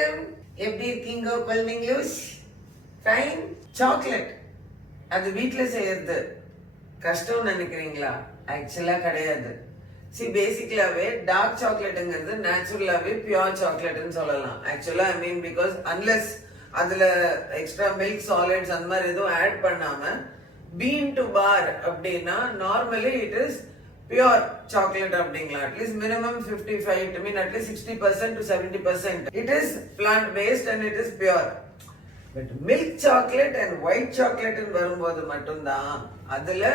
வணக்கம். எப்படி இருக்கீங்க குழந்தைங்களூஸ்? ஃபைன். சாக்லேட் அது வீட்ல செய்யறது கஷ்டம் நினைக்கிறீங்களா? ஆக்சுவலா கிடையாது. பேசிக்கலாவே டார்க் சாக்லேட்டுங்கிறது நேச்சுரலாவே பியூர் சாக்லேட்னு சொல்லலாம். Actually I mean because unless அதுல எக்ஸ்ட்ரா மில்க் சாலிட்ஸ் அந்த மாதிரி எதுவும் ஆட் பண்ணாம பீன் டு பார் அப்படின்னா normally it is pure chocolate அப்படிங்களா. At least minimum 55 to mean at least 60% to 70% it is plant based and it is pure. But milk chocolate and white chocolate ன்னு வரும்போது மட்டும்தான் அதுல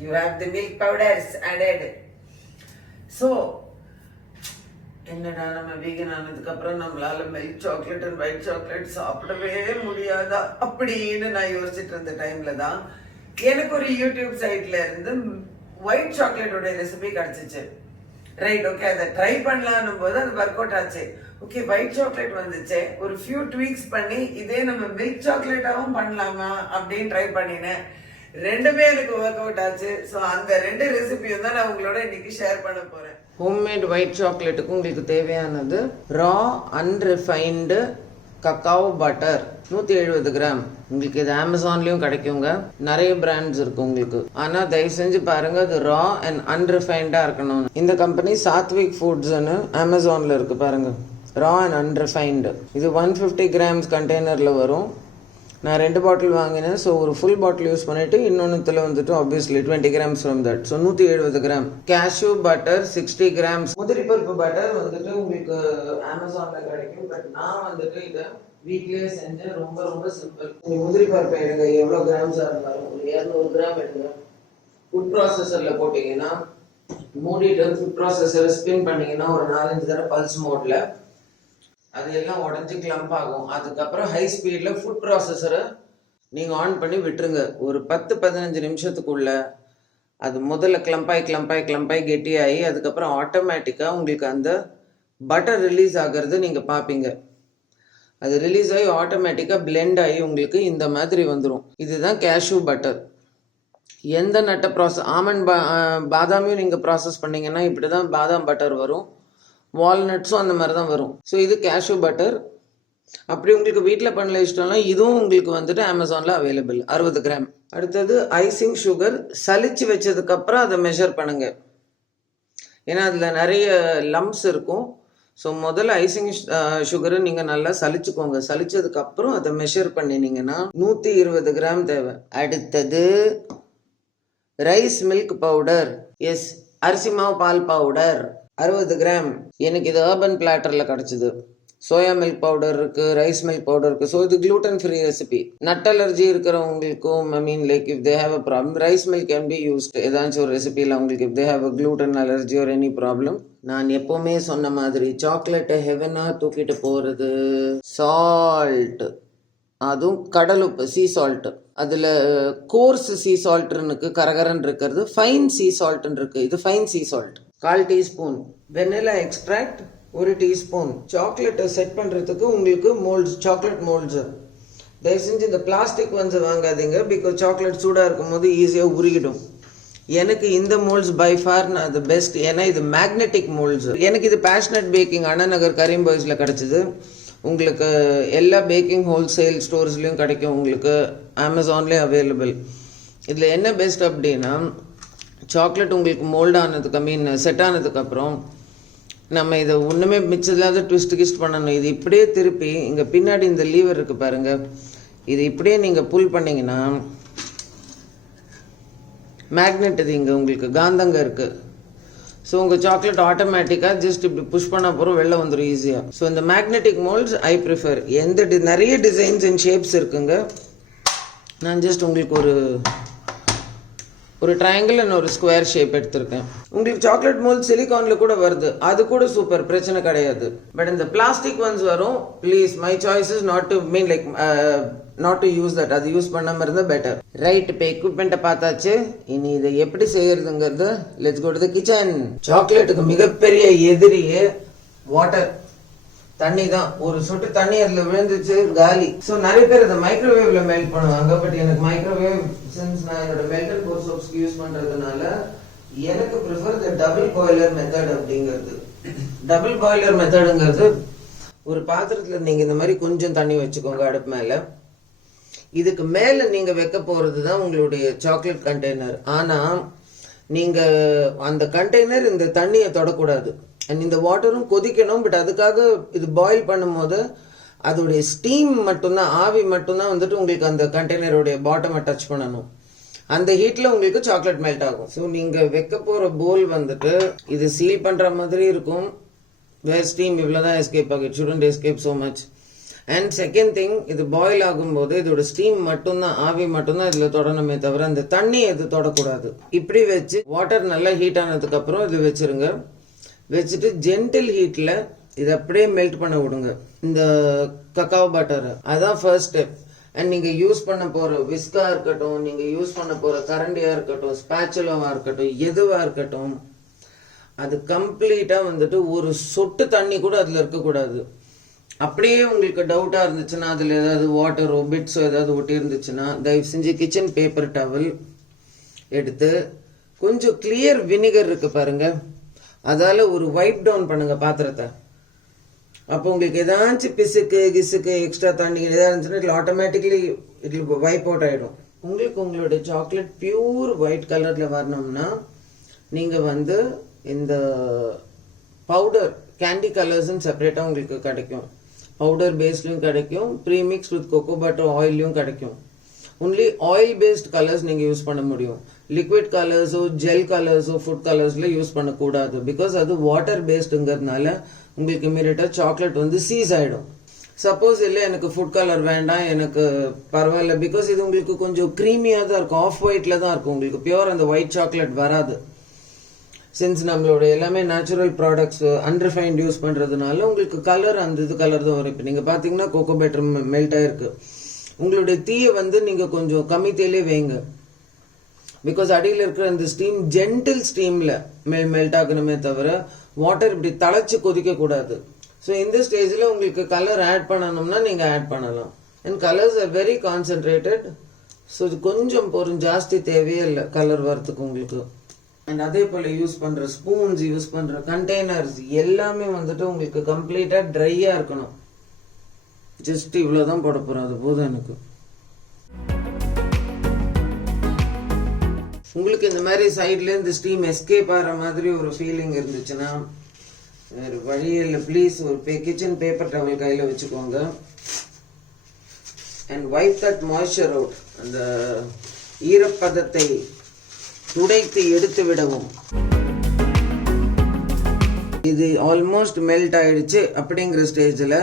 you have the milk powders added. So என்னடா நம்ம vegan ஆனதுக்கு அப்புறம் நம்மளால milk chocolate and white chocolate சாப்பிடவே முடியாதா அப்படின்னு நான் யோசிச்சுட்டு இருந்த டைம்ல தான் எனக்கு ஒரு யூடியூப் சைட்ல இருந்து ஒயிட் சாக்லேட்டோட ரெசிபி கிடைச்சிச்சு. ரைட், ஓகே, அதை ட்ரை பண்ணலான்னும் போது அது ஒர்க் அவுட் ஆச்சு. ஓகே, ஒயிட் சாக்லேட் வந்துச்சு, ஒரு ஃபியூ ட்வீக்ஸ் பண்ணி இதே நம்ம மில்க் சாக்லேட்டாவும் பண்ணலாமா அப்படின்னு ட்ரை பண்ணினேன். ரெண்டுமே எனக்கு ஒர்க் அவுட் ஆச்சு. ஸோ அந்த ரெண்டு ரெசிபியும் தான் நான் உங்களோட இன்னைக்கு ஷேர் பண்ண போறேன். ஹோம்மேட் ஒயிட் சாக்லேட்டுக்கு உங்களுக்கு தேவையானது ரா அன்ரிஃபைன்டு கக்காவோ பட்டர் 170 கிராம். உங்களுக்கு இது அமேசான்லயும் கிடைக்குங்க. நிறைய பிராண்ட்ஸ் இருக்கு உங்களுக்கு. ஆனா தயவு செஞ்சு பாருங்க அது ரா அண்ட் அன்ரிஃபைண்டா இருக்கணும். இந்த கம்பெனி சாத்விக் ஃபுட்ஸ்னு அமேசான்ல இருக்கு பாருங்க. ரா அண்ட் அன்ரிஃபைன்டு. இது 150 கிராம்ஸ் கண்டெய்னர்ல வரும். நான் 2 பாட்டில் வாங்கினேன். ஸோ ஒரு ஃபுல் பாட்டில் யூஸ் பண்ணிட்டு இன்னொன்னுத்துல வந்துட்டு obviously 20 grams from that. So 170 gram. Cashew butter 60 grams. முந்திரி பருப்பு பட்டர் வந்துட்டு உங்களுக்கு அமேசான்ல கிடைக்கும். பட் நான் வந்துட்டு இதை வீட்லயே செஞ்சு ரொம்ப ரொம்ப சிம்பிள். முந்திரி பருப்பு எடுங்க, எவ்வளவு கிராம்ஸா இருந்தாலும் ஒரு 200 கிராம் எடுங்க. ஃபுட் ப்ராசஸர்ல போட்டீங்கன்னா மூடிட்டு ஃபுட் ப்ராசஸரை ஸ்பின் பண்ணீங்கன்னா ஒரு 4-5 தடவை பல்ஸ் மோட்ல அது எல்லாம் உடஞ்சி கிளம்ப் ஆகும். அதுக்கப்புறம் ஹை ஸ்பீட்ல ஃபுட் ப்ராசஸரை நீங்க ஆன் பண்ணி விட்டுருங்க. ஒரு 10-15 நிமிஷத்துக்குள்ள அது முதல்ல கிளம்பாய் கெட்டியாகி அதுக்கப்புறம் ஆட்டோமேட்டிக்கா உங்களுக்கு அந்த பட்டர் ரிலீஸ் ஆகிறது நீங்க பாப்பீங்க. அது ரிலீஸ் ஆகி ஆட்டோமேட்டிக்கா பிளெண்ட் ஆகி உங்களுக்கு இந்த மாதிரி வந்துடும். இதுதான் கேஷ்யூ பட்டர். எந்த நட்டை ஆமண்ட் பாதாமையும் நீங்க ப்ராசஸ் பண்ணீங்கன்னா இப்படிதான் பாதாம் பட்டர் வரும். வால்நட்ஸும் அந்த மாதிரி தான் வரும். ஸோ இது கேஷ்யூ பட்டர். அப்படி உங்களுக்கு வீட்டில் பண்ணல இஷ்டம்னா இதுவும் உங்களுக்கு வந்துட்டு அமேசானில் அவைலபிள் 60 கிராம். அடுத்தது ஐசிங் சுகர். சலிச்சு வச்சதுக்கு அப்புறம் அதை மெஷர் பண்ணுங்க. ஏன்னா அதில் நிறைய லம்ப்ஸ் இருக்கும். ஸோ முதல்ல ஐசிங் சுகரை நீங்கள் நல்லா சலிச்சுக்கோங்க. சலிச்சதுக்கு அப்புறம் அதை மெஷர் பண்ணினீங்கன்னா 120 கிராம் தேவை. அடுத்தது ரைஸ் மில்க் பவுடர். எஸ், அரிசி மாவு பால் பவுடர் 60 கிராம். எனக்கு இது அர்பன் பிளாட்டர்ல கிடைச்சது. சோயா மில்க் பவுடர் இருக்கு, ரைஸ் மில்க் பவுடர் இருக்கு. ஸோ இது gluten free recipe. Nut allergy இருக்கிறவங்களுக்கும் I mean like if they have a problem rice milk can be used. ஏதாச்சும் ஒரு ரெசிபியில் அவங்களுக்கு if they have a gluten allergy or any problem. நான் எப்பவுமே சொன்ன மாதிரி சாக்லேட்டை ஹெவனா தூக்கிட்டு போறது சால்ட். அதுவும் கடல் உப்பு, சீ சால்ட். அதுல கோர்ஸ் சீ சால்ட்னுக்கு கரகரன் இருக்கிறது, ஃபைன் சீ சால்ட்னு இருக்கு. இது fine sea salt. 1/4 teaspoon vanilla extract, 1 teaspoon. சாக்லேட்டை செட் பண்றதுக்கு உங்களுக்கு மோல்ட்ஸ், சாக்லேட் மோல்ட்ஸ். தயவு செஞ்சு இந்த பிளாஸ்டிக் வந்து வாங்காதீங்க. பிகாஸ் சாக்லேட் சூடா இருக்கும் போது ஈஸியா உருகிடும். எனக்கு இந்த மோல்ட்ஸ் பை ஃபார் அது பெஸ்ட். ஏன்னா இது மேக்னெட்டிக் மோல்ட்ஸ். எனக்கு இது பேஷனட் பேக்கிங் அண்ணா நகர் கரீம் பாய்ஸ்ல கிடைச்சது. உங்களுக்கு எல்லா பேக்கிங் ஹோல்சேல் ஸ்டோர்ஸ்லையும் கிடைக்கும். உங்களுக்கு அமேசான்லேயும் அவைலபிள். இதில் என்ன பெஸ்ட் அப்படின்னா சாக்லேட் உங்களுக்கு மோல்ட் ஆனதுக்கு ஐ மீன் செட் ஆனதுக்கப்புறம் நம்ம இதை ஒன்றுமே மிச்சமில்லாத ட்விஸ்ட் பண்ணணும். இது இப்படியே திருப்பி இங்கே பின்னாடி இந்த லீவர் இருக்குது பாருங்கள், இது இப்படியே நீங்கள் புல் பண்ணிங்கன்னா மேக்னெட் இது இங்கே உங்களுக்கு காந்தங்க இருக்குது. ஸோ உங்கள் சாக்லேட் ஆட்டோமேட்டிக்காக ஜஸ்ட் இப்படி புஷ் பண்ண போகிறோம் வெளில வந்துடும் ஈஸியாக. ஸோ இந்த மேக்னெட்டிக் மோல்ட்ஸ் ஐ ப்ரிஃபர். நிறைய டிசைன்ஸ் அண்ட் ஷேப்ஸ் இருக்குங்க. நான் ஜஸ்ட் உங்களுக்கு ஒரு ட்ரையாங்கிள் அண்ட் ஒரு ஸ்கொயர் ஷேப் எடுத்திருக்கேன். உங்களுக்கு சாக்லேட் மோல்ட் சிலிகான்ல கூட வருது, அது கூட சூப்பர், பிரச்சனை கிடையாது. பட் இந்த பிளாஸ்டிக் ஒன்ஸ் வரும். Please my choice is not to mean like not to use that. அது யூஸ் பண்ணாம இருந்தா பெட்டர். ரைட், இப்போ எக்யூப்மெண்ட்டை பார்த்தாச்சு. இனி இதை எப்படி செய்யறதுங்கிறது let's go to the kitchen. சாக்லேட்டுக்கு மிகப்பெரிய எதிரியே வாட்டர், தண்ணி தான். ஒரு சொட்டு தண்ணி அதுல விழுந்துச்சு காலி. ஸோ நிறைய பேர் அதை மைக்ரோவேவ்ல மெல்ட் பண்ணுவாங்க. பட் எனக்கு மைக்ரோவேவ் சின்ஸ் நான் என்னோட மெல்டட் கோர் சோப்ஸ்க்கு யூஸ் பண்றதுனால எனக்கு ப்ரிஃபர் த டபுள் பாய்லர் மெத்தட் அப்படிங்கிறது. டபுள் பாய்லர் மெத்தடுங்கிறது ஒரு பாத்திரத்துல நீங்க இந்த மாதிரி கொஞ்சம் தண்ணி வச்சுக்கோங்க அடுப்பு மேல. இதுக்கு மேல நீங்க வைக்க போறதுதான் உங்களுடைய சாக்லேட் கண்டெய்னர். ஆனா நீங்க அந்த கண்டெய்னர் இந்த தண்ணியை தொடக்கூடாது. அண்ட் இந்த வாட்டரும் கொதிக்கணும். பட் அதுக்காக இது பாயில் பண்ணும்போது அதோடைய ஸ்டீம் மட்டும்தான், ஆவி மட்டும்தான் வந்துட்டு உங்களுக்கு அந்த கண்டெய்னருடைய பாட்டமை டச் பண்ணணும். அந்த ஹீட்ல உங்களுக்கு சாக்லேட் மெல்ட் ஆகும். ஸோ நீங்க வைக்க போற போல் வந்துட்டு இது சீல் பண்ற மாதிரி இருக்கும். வேர் ஸ்டீம் இவ்வளவுதான் எஸ்கேப் ஆகும். It shouldn't escape so much. And second thing, இது பாயில் ஆகும்போது இதோட ஸ்டீம் மட்டும்தான், ஆவி மட்டும்தான் இதுல தொடணுமே தவிர அந்த தண்ணி எது தொடக்கூடாது. இப்படி வச்சு வாட்டர் நல்லா ஹீட் ஆனதுக்கு அப்புறம் இது வச்சிருங்க. வச்சுட்டு ஜென்டில் ஹீட்ல இதை அப்படியே மெல்ட் பண்ண விடுங்க இந்த கக்காவோ பட்டர். அதான் ஃபர்ஸ்ட் ஸ்டெப். அண்ட் நீங்க யூஸ் பண்ண போற விஸ்கா இருக்கட்டும், நீங்க யூஸ் பண்ண போற கரண்டியா இருக்கட்டும், ஸ்பேச்சுலாவா இருக்கட்டும், எதுவா இருக்கட்டும், அது கம்ப்ளீட்டா வந்துட்டு ஒரு சொட்டு தண்ணி கூட அதுல இருக்கக்கூடாது. அப்படியே உங்களுக்கு டவுட்டா இருந்துச்சுன்னா, அதுல ஏதாவது வாட்டரோ பிட்ஸோ ஏதாவது ஒட்டி இருந்துச்சுன்னா, தயவு செஞ்சு கிச்சன் பேப்பர் டவல் எடுத்து கொஞ்சம் கிளியர் வினிகர் இருக்கு பாருங்க, அதால ஒரு வைப் டவுன் பண்ணுங்க பாத்திரத்தை. அப்போ உங்களுக்கு ஏதாச்சும் பிசுக்கு கிசுக்கு எக்ஸ்ட்ரா தண்ணி ஏதாவது இருந்துச்சுன்னா இட்ல ஆட்டோமேட்டிக்லி இட்ல வைப் அவுட் ஆயிடும். உங்களுக்கு உங்களுடைய சாக்லேட் பியூர் ஒயிட் கலர்ல வரணும்னா நீங்க வந்து இந்த பவுடர் கேண்டி கலர்ஸ்ன்னு செப்பரேட்டா உங்களுக்கு கிடைக்கும். பவுடர் பேஸ்லயும் கிடைக்கும், ப்ரீமிக்ஸ் வித் கோகோ பட்டர் ஆயிலையும் கிடைக்கும். ஒன்லி ஆயில் பேஸ்ட் கலர்ஸ் நீங்க யூஸ் பண்ண முடியும். லிக்விட் கலர்ஸோ ஜெல் கலர்ஸோ ஃபுட் கலர்ஸ்ல யூஸ் பண்ணக்கூடாது. பிகாஸ் அது வாட்டர் பேஸ்டுங்கிறதுனால உங்களுக்கு இமீடியட்டா சாக்லேட் வந்து சீஸ் ஆயிடும். சப்போஸ் இல்லை எனக்கு ஃபுட் கலர் வேண்டாம், எனக்கு பரவாயில்ல, பிகாஸ் இது உங்களுக்கு கொஞ்சம் க்ரீமியா தான் இருக்கும், ஆஃப் ஒயிட்ல தான் இருக்கும், உங்களுக்கு பியூர் அந்த ஒயிட் சாக்லேட் வராது. சின்ஸ் நம்மளோட எல்லாமே நேச்சுரல் ப்ராடக்ட்ஸ் அன்ரிஃபைன்ட் யூஸ் பண்றதுனால உங்களுக்கு கலர் அந்த இது கலர் தான் வரும். இப்போ நீங்க பாத்தீங்கன்னா கோகோ பட்டர் மெல்ட் ஆயிருக்கு. உங்களுடைய தீயை வந்து நீங்க கொஞ்சம் கம்மி தீயிலே வைங்க. பிகாஸ் அடியில் இருக்கிற அந்த ஸ்டீம் ஜென்டில் ஸ்டீம்ல மெல்ட் ஆகணுமே தவிர வாட்டர் இப்படி தளைச்சு கொதிக்க கூடாது. ஸோ இந்த ஸ்டேஜ்ல உங்களுக்கு கலர் ஆட் பண்ணணும்னா நீங்க ஆட் பண்ணலாம். And colours are very concentrated. So இது கொஞ்சம் பொருள் ஜாஸ்தி தேவையே இல்லை கலர் வரத்துக்கு உங்களுக்கு. அண்ட் அதே போல யூஸ் பண்ற ஸ்பூன்ஸ், யூஸ் பண்ற கண்டெய்னர்ஸ் எல்லாமே வந்துட்டு உங்களுக்கு கம்ப்ளீட்டா ட்ரையா இருக்கணும். ஜஸ்ட் இவ்வளவுதான் போட போறோம், அது போதும் எனக்கு. உங்களுக்கு இந்த மாதிரி சைட்ல இருந்து ஸ்டீம் எஸ்கேப் ஆகிற மாதிரி ஒரு ஃபீலிங் இருந்துச்சுன்னா வேறு வழியில் ப்ளீஸ் ஒரு கிச்சன் பேப்பர் டவல் கையில் வச்சுக்கோங்க. And vibe that moisture out, அந்த ஈரப்பதத்தை துடைத்து எடுத்து விடவும். இது ஆல்மோஸ்ட் மெல்ட் ஆயிடுச்சு அப்படிங்கிற ஸ்டேஜில்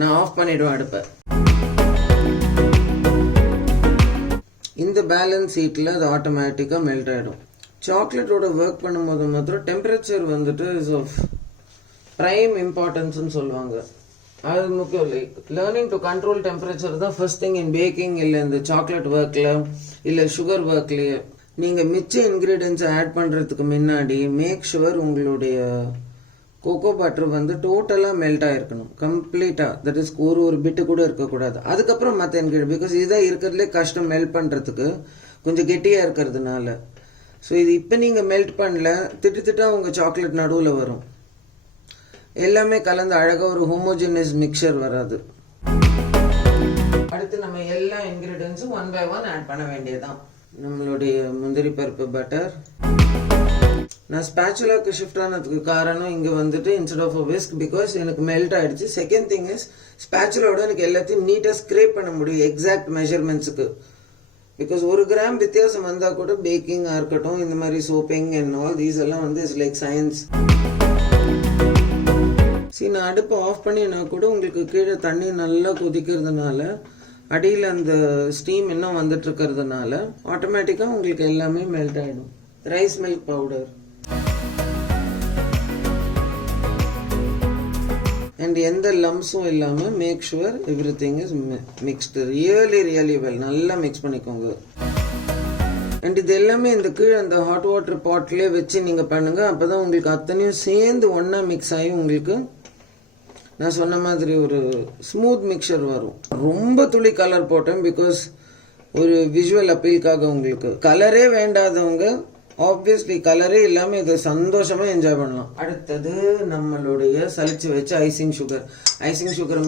நான் ஆஃப் பண்ணிடுவேன் அடுப்பை. இந்த பேலன்ஸ் ஹீட்டில் அது ஆட்டோமேட்டிக்காக மெல்ட் ஆகிடும். சாக்லேட்டோட ஒர்க் பண்ணும்போது மாத்திரம் டெம்பரேச்சர் வந்துட்டு இஸ் ஆஃப் ப்ரைம் இம்பார்ட்டன்ஸ்னு சொல்லுவாங்க. அது முக்கியம் இல்லை. லேர்னிங் டு கண்ட்ரோல் டெம்பரேச்சர் தான் ஃபர்ஸ்ட் திங் இன் பேக்கிங். இல்லை இந்த சாக்லேட் ஒர்க்கில் இல்லை சுகர் ஒர்க்லேயே நீங்கள் மிச்ச இன்க்ரீடியன்ஸை ஆட் பண்ணுறதுக்கு முன்னாடி மேக் ஷுவர் உங்களுடைய கோகோ பட்டர் வந்து டோட்டலாக மெல்ட் ஆகிருக்கணும் கம்ப்ளீட்டாக. தட் இஸ் ஒரு பிட்டு கூட இருக்கக்கூடாது. அதுக்கப்புறம் மற்ற இன்க்ரீடியன்ட், பிகாஸ் இதுதான் இருக்கிறதுலே கஷ்டம் மெல்ட் பண்ணுறதுக்கு, கொஞ்சம் கெட்டியாக இருக்கிறதுனால. ஸோ இது இப்போ நீங்கள் மெல்ட் பண்ணல, திட்டா உங்கள் சாக்லேட் நடுவில் வரும். எல்லாமே கலந்து அழகாக ஒரு ஹோமோஜினஸ் மிக்சர் வராது. அடுத்து நம்ம எல்லா இன்க்ரீடியன்ஸும் 1 by 1 ஆட் பண்ண வேண்டியதான். நம்மளுடைய முந்திரி பருப்பு பட்டர். நான் ஸ்பேச்சுலாக்கு ஷிஃப்ட் ஆனதுக்கு காரணம் இங்கே வந்துட்டு இன்ஸ்டெட் ஆஃப் விஸ்க், பிகாஸ் எனக்கு மெல்ட் ஆயிடுச்சு. செகண்ட் திங் இஸ் ஸ்பேச்சுலோட எனக்கு எல்லாத்தையும் நீட்டாக ஸ்க்ரேப் பண்ண முடியும் எக்ஸாக்ட் மெஷர்மெண்ட்ஸுக்கு. பிகாஸ் 1 கிராம் வித்தியாசம் வந்தால் கூட பேக்கிங்காக இருக்கட்டும், இந்த மாதிரி சோப்பிங் அண்ட் ஆல் தீஸ் எல்லாம் வந்து இட்ஸ் லைக் சயின்ஸ். சரி, நான் அடுப்பை ஆஃப் பண்ணினா கூட உங்களுக்கு கீழே தண்ணி நல்லா கொதிக்கிறதுனால அடியில் அந்த ஸ்டீம் இன்னும் வந்துட்டு இருக்கிறதுனால ஆட்டோமேட்டிக்காக உங்களுக்கு எல்லாமே மெல்ட் ஆகிடும். ரைஸ் மில்க் பவுடர் அண்ட் எந்த லம்ஸும் இல்லாமல் make sure everything is mixed really well. நல்லா மிக்ஸ் பண்ணிக்கோங்க. அண்ட் இது எல்லாமே இந்த கீழே அந்த ஹாட் வாட்டர் பாட்லேயே வச்சு நீங்கள் பண்ணுங்க. அப்போதான் உங்களுக்கு அத்தனையும் சேர்ந்து ஒன்றா மிக்ஸ் ஆகி உங்களுக்கு நான் சொன்ன மாதிரி ஒரு ஸ்மூத் மிக்சர் வரும். ரொம்ப துளி கலர் போட்டேன் பிகாஸ் ஒரு விஷுவல் அப்பீலுக்காக. உங்களுக்கு கலரே வேண்டாதவங்க ஆப்வியஸ்லி கலரே இல்லாமல் இதை சந்தோஷமாக என்ஜாய் பண்ணலாம். அடுத்தது நம்மளுடைய சலிச்சு வச்ச ஐசிங் சுகர். ஐசிங் சுகரை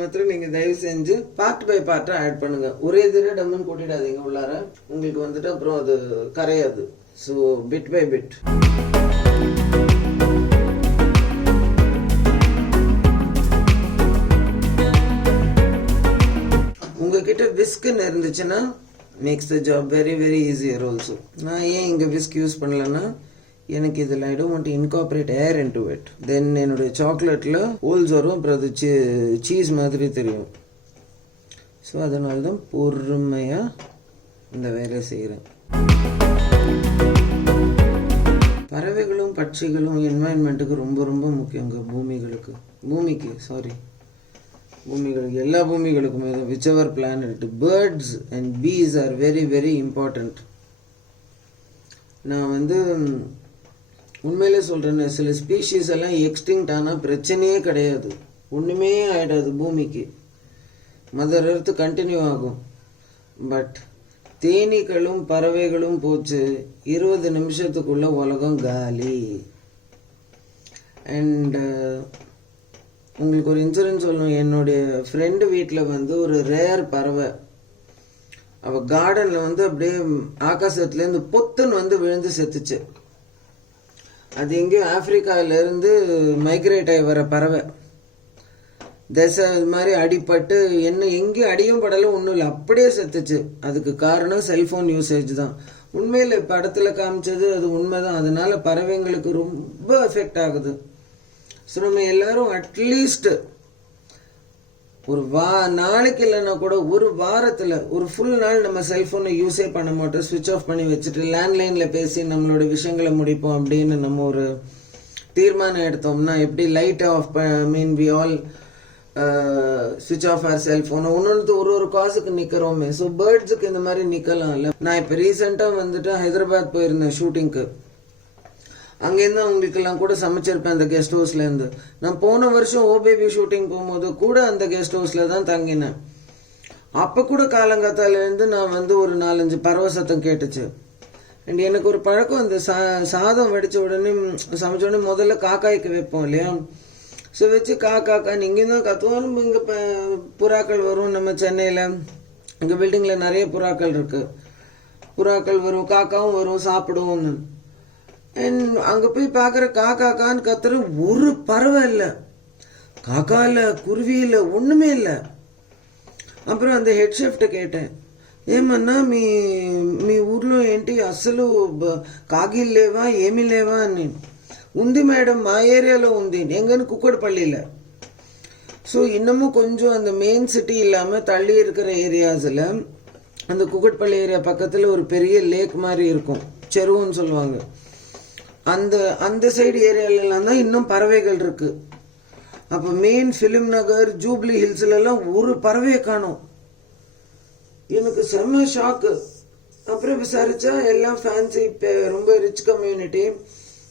மாத்திரம் நீங்கள் தயவு செஞ்சு பார்ட் பை பார்ட்டாக ஆட் பண்ணுங்க. ஒரே தடவை டம்முன்னு கூட்டிடாதீங்க உள்ளார, உங்களுக்கு வந்துட்டு அப்புறம் அது கரையாது. So bit by bit. உங்ககிட்ட விஸ்க்குன்னு இருந்துச்சுன்னா makes the job very very easier also. நான் ஏன் இங்கே விஸ்க் யூஸ் பண்ணலன்னா, எனக்கு இதில் I don't want to incorporate air into it. Then என்னுடைய சாக்லேட்டில் ஹோல்ஸ் வரும், அப்புறம் அது சீஸ் மாதிரி தெரியும். ஸோ அதனால தான் பொறுமையாக இந்த வேலையை செய்கிறேன். பறவைகளும் பட்சிகளும் என்வாயன்மெண்ட்டுக்கு ரொம்ப ரொம்ப முக்கியங்க. பூமிகளுக்கு எல்லா பூமிகளுக்குமே whichever planet, birds and bees are very very important. நான் உண்மையிலே சொல்கிறேன்னு, சில ஸ்பீஷீஸ் எல்லாம் எக்ஸ்டிங்க்ட் ஆனால் பிரச்சனையே கிடையாது, ஒன்றுமே ஆகிடாது பூமிக்கு, மதர் எர்த்து கண்டினியூ ஆகும். பட் தேனீக்களும் பறவைகளும் போச்சு 20 நிமிஷத்துக்குள்ள உலகம் காலி. அண்ட் உங்களுக்கு ஒரு இன்சூரன்ஸ் சொல்லணும். என்னுடைய ஃப்ரெண்டு வீட்டில் ஒரு ரேர் பறவை, அவள் கார்டனில் அப்படியே ஆகாசத்துலேருந்து பொத்துன்னு விழுந்து செத்துச்சு. அது எங்கேயோ ஆப்பிரிக்காவிலேருந்து மைக்ரேட் ஆகி வர பறவை. தசை மாதிரி அடிபட்டு எங்கேயும் அடியும் படலும் ஒன்றும் இல்லை, அப்படியே செத்துச்சு. அதுக்கு காரணம் செல்ஃபோன் யூசேஜ் தான். உண்மையில் படத்தில் காமிச்சது அது உண்மைதான். அதனால பறவைங்களுக்கு ரொம்ப எஃபெக்ட் ஆகுது. ஸோ நம்ம எல்லாரும் அட்லீஸ்ட் ஒரு நாளைக்கு இல்லைன்னா கூட ஒரு வாரத்தில் ஒரு ஃபுல் நாள் நம்ம செல்ஃபோனை யூஸே பண்ண மாட்டோம், ஸ்விட்ச் ஆஃப் பண்ணி வச்சுட்டு லேண்ட்லைனில் பேசி நம்மளோட விஷயங்களை முடிப்போம் அப்படின்னு நம்ம ஒரு தீர்மானம் எடுத்தோம்னா, எப்படி லைட் ஆஃப் வி ஆல் ஸ்விட்ச் ஆஃப் ஆர் செல்ஃபோனை ஒன்று ஒரு காசுக்கு நிற்கிறோமே. ஸோ பேர்ட்ஸுக்கு இந்த மாதிரி நிற்கலாம் இல்லை. நான் இப்போ ரீசெண்டாக ஹைதராபாத் போயிருந்தேன் ஷூட்டிங்க்கு. அங்கேருந்து அவங்களுக்கெல்லாம் கூட சமைச்சிருப்பேன் அந்த கெஸ்ட் ஹவுஸ்லேருந்து. நான் போன வருஷம் ஓ பேபி ஷூட்டிங் போகும்போது கூட அந்த கெஸ்ட் ஹவுஸில் தான் தங்கினேன். அப்போ கூட காலங்காத்தாலேருந்து நான் ஒரு 4-5 பறவை சத்தம் கேட்டுச்சு. அண்ட் எனக்கு ஒரு பழக்கம், அந்த சாதம் வடித்த உடனே சமைச்ச உடனே முதல்ல காக்காய்க்கு வைப்போம் இல்லையா. ஸோ வச்சு காக்கான்னு இங்கேயும் தான் கத்துவோம். இங்கே புறாக்கள் வரும். நம்ம சென்னையில் எங்கள் பில்டிங்கில் நிறைய புறாக்கள் இருக்குது. புறாக்கள் வரும், காக்காவும் வரும், சாப்பிடுவோம்னு. அண்ட் அங்கே போய் பார்க்குற காக்கான்னு கத்துற ஒரு பறவை இல்லை, காக்கா இல்லை, குருவி இல்லை, ஒன்றுமே இல்லை. அப்புறம் அந்த హెడ్ షెఫ్ట్ కేటేన్, ఏమన్నా మీ ఊర్లో ఏంటి అస్సలు కాగిలు లేవా, ఏమీ లేవా అని. ఉంది మేడం, మా ఏరియాలో ఉంది, எங்கன்னு குக்கடப்பள்ளியில். ஸோ இன்னமும் கொஞ்சம் அந்த மெயின் சிட்டி இல்லாமல் தள்ளி இருக்கிற ஏரியாஸில் அந்த குக்கட்பள்ளி ஏரியா பக்கத்தில் ஒரு பெரிய லேக் மாதிரி இருக்கும், செருவுன்னு சொல்லுவாங்க. அந்த சைடு ஏரியாலெல்லாம் தான் இன்னும் பறவைகள் இருக்கு. அப்போ மெயின் ஃபிலிம் நகர், ஜூப்ளி ஹில்ஸ்லாம் ஒரு பறவையை காணும். எனக்கு செம்ம ஷாக்கு. அப்புறம் விசாரிச்சா எல்லாம் ஃபேன்சி, ரொம்ப ரிச் கம்யூனிட்டி,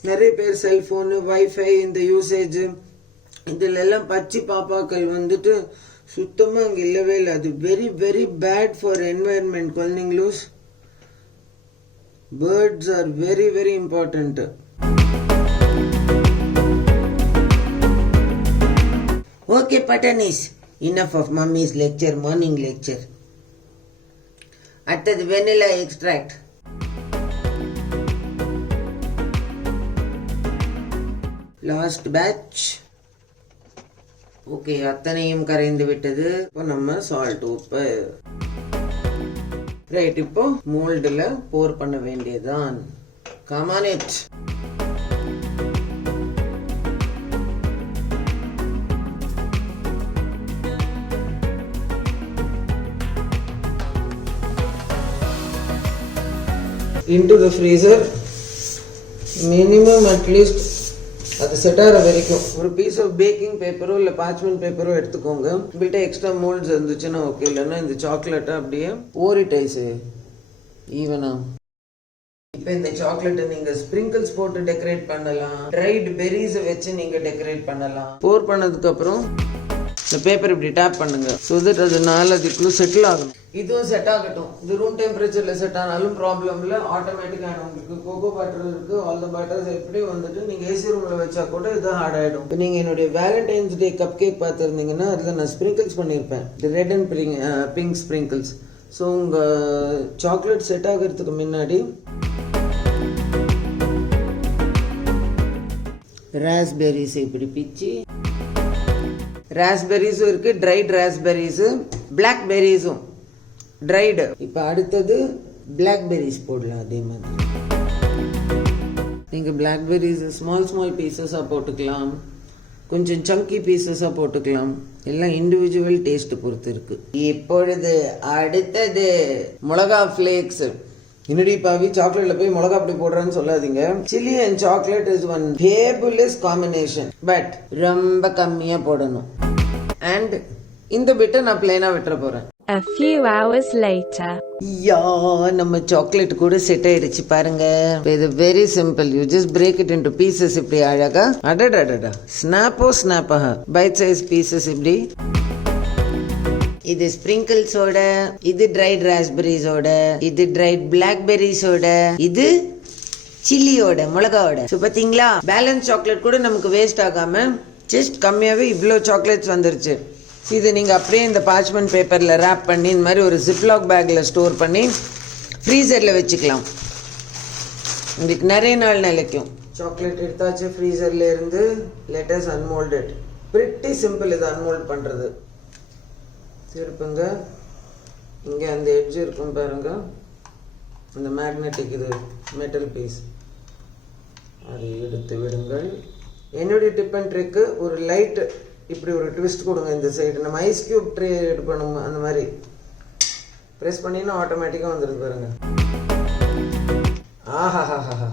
நிறைய பேர் செல்ஃபோனு, வைஃபை, இந்த யூசேஜ், இதில் எல்லாம் பச்சி பாப்பாக்கள் சுத்தமாக அங்கே இல்லவே இல்லை. அது very very bad for environment. குழந்தைங்களூஸ், birds are very very important. Okay, Patanis, enough of mummy's lecture, morning lecture. At the vanilla extract. Last batch. Okay, அத்தனையும் கரைந்து விட்டது. இப்போ நம்ம சால்ட் உப்பு ரைட். இப்போ மோல்டில் போர் பண்ண வேண்டியதுதான். Come on it. Into the freezer minimum at least அது செட் ஆகிற வரைக்கும். ஒரு பீஸ் ஆஃப் பேக்கிங் பேப்பரோ இல்லை பார்ச்மெண்ட் பேப்பரோ எடுத்துக்கோங்க. பிட்ட எக்ஸ்ட்ரா மோல்ட்ஸ் இருந்துச்சுன்னா ஓகே, இல்லைன்னா இந்த சாக்லேட்டை அப்படியே ஓரிட்டைஸு ஈவனா. இப்போ இந்த சாக்லேட்டை நீங்கள் ஸ்ப்ரிங்கிள்ஸ் போட்டு டெக்கரேட் பண்ணலாம், ட்ரைட் பெர்ரிஸை வச்சு நீங்கள் டெக்கரேட் பண்ணலாம். போர் பண்ணதுக்கப்புறம் இந்த பேப்பர் இப்படி டேப் பண்ணுங்க. ஸோ தட் அது நாலு அதுக்குள்ள செட்டில் ஆகணும். இதுவும் செட் ஆகட்டும். இது ரூம் டெம்பரேச்சரில் செட் ஆனாலும் ப்ராப்ளம் இல்லை. ஆட்டோமேட்டிக்காக உங்களுக்கு கோகோ பட்டர் இருக்குது. ஆல் த பட்டர்ஸ் எப்படி வந்துட்டு நீங்கள் ஏசி ரூமில் வச்சா கூட இது ஹார்ட் ஆகிடும். இப்போ நீங்கள் என்னுடைய வேலண்டைன்ஸ் டே கப் கேக் பார்த்துருந்தீங்கன்னா அதில் நான் ஸ்ப்ரிங்கிள்ஸ் பண்ணியிருப்பேன். Red and pink sprinkles. So உங்கள் சாக்லேட் செட் ஆகிறதுக்கு முன்னாடி ராஸ்பெரிஸ் இப்படி பிச்சு, ராஸ்பெரிஸும் இருக்கு, ட்ரைட் ராஸ்பெரிஸு, பிளாக்பெரிஸும் ட்ரைடு. இப்போ அடுத்தது பிளாக்பெரிஸ் போடலாம். அதே மாதிரி நீங்கள் பிளாக்பெரிஸ் ஸ்மால் பீசஸாக போட்டுக்கலாம், கொஞ்சம் சங்கி பீசஸாக போட்டுக்கலாம். எல்லாம் இண்டிவிஜுவல் டேஸ்ட் பொறுத்து இருக்கு. இப்பொழுது அடுத்தது மிளகா ஃப்ளேக்ஸ். இன்னடி பாவி சாக்லேட்ல போய் மிளகா அப்படி போடுறேன்னு சொல்லாதீங்க. Chilli and chocolate is one fabulous combination. But ரொம்ப கம்மியா போடணும். அண்ட் இந்த பிட்டை நான் பிளைனா விட்டுற போறேன். A few hours later. யா, நம்ம சாக்லேட் கூட செட் ஆயிடுச்சு பாருங்க. இது very simple. You just break it into pieces. இப்படி அழகா அடடடடா ஸ்னாப்பா பைட் சைஸ் பீசஸ் இப்படி. இது ஸ்ப்ரிங்கிள்ஸோட, இது ட்ரைட் ராஸ்பெரிஸோட, இது ட்ரைட் பிளாக்பெரிஸோட, இது சில்லியோட மிளகாவோட. ஸோ பார்த்தீங்களா, பேலன்ஸ் சாக்லேட் கூட நமக்கு வேஸ்ட் ஆகாம ஜஸ்ட் கம்மியாகவே இவ்வளோ சாக்லேட்ஸ் வந்துருச்சு. இது நீங்கள் அப்படியே இந்த பார்ச்மெண்ட் பேப்பரில் ரேப் பண்ணி இந்த மாதிரி ஒரு ஜிப்லாக் பேக்கில் ஸ்டோர் பண்ணி ஃப்ரீசரில் வச்சுக்கலாம். உங்களுக்கு நிறைய நாள் நிலைக்கும். சாக்லேட் எடுத்தாச்சு ஃப்ரீசரில் இருந்து. லெட்டஸ் அன்மோல்டட். பிரிட்டி சிம்பிள் இது அன்மோல்ட் பண்ணுறது. திருப்புங்க. இங்கே அந்த எட்ஜ் இருக்கும் பாருங்க, அந்த மேக்னெட்டிக் இது மெட்டல் பீஸ், அதை எடுத்து விடுங்கள். என்னுடைய டிப் அண்ட் ட்ரிக்கு, ஒரு லைட் இப்படி ஒரு ட்விஸ்ட் கொடுங்க இந்த சைடு. நம்ம ஐஸ் கியூப் ட்ரே எடுக்கணும், அந்த மாதிரி ப்ரெஸ் பண்ணினா ஆட்டோமேட்டிக்காக வந்துடுது பாருங்க. ஆஹாஹாஹா,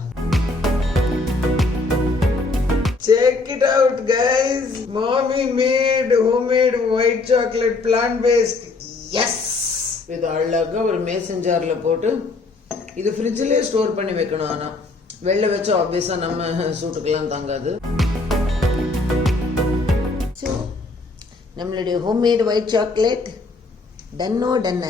check it out guys. Mommy made homemade white chocolate plant based. Yes. இது அழகா ஒரு மேசன் ஜார்ல போட்டு இது ஃப்ரிட்ஜ்லயே ஸ்டோர் பண்ணி வைக்கணும். ஆனா வெளில வச்சா ஆப்வியஸா நம்ம சூட்டுக்கெல்லாம் தாங்காது. ஸோ நம்மளுடைய ஹோம்மேட் ஒயிட் சாக்லேட் டன்னோ டன்ன.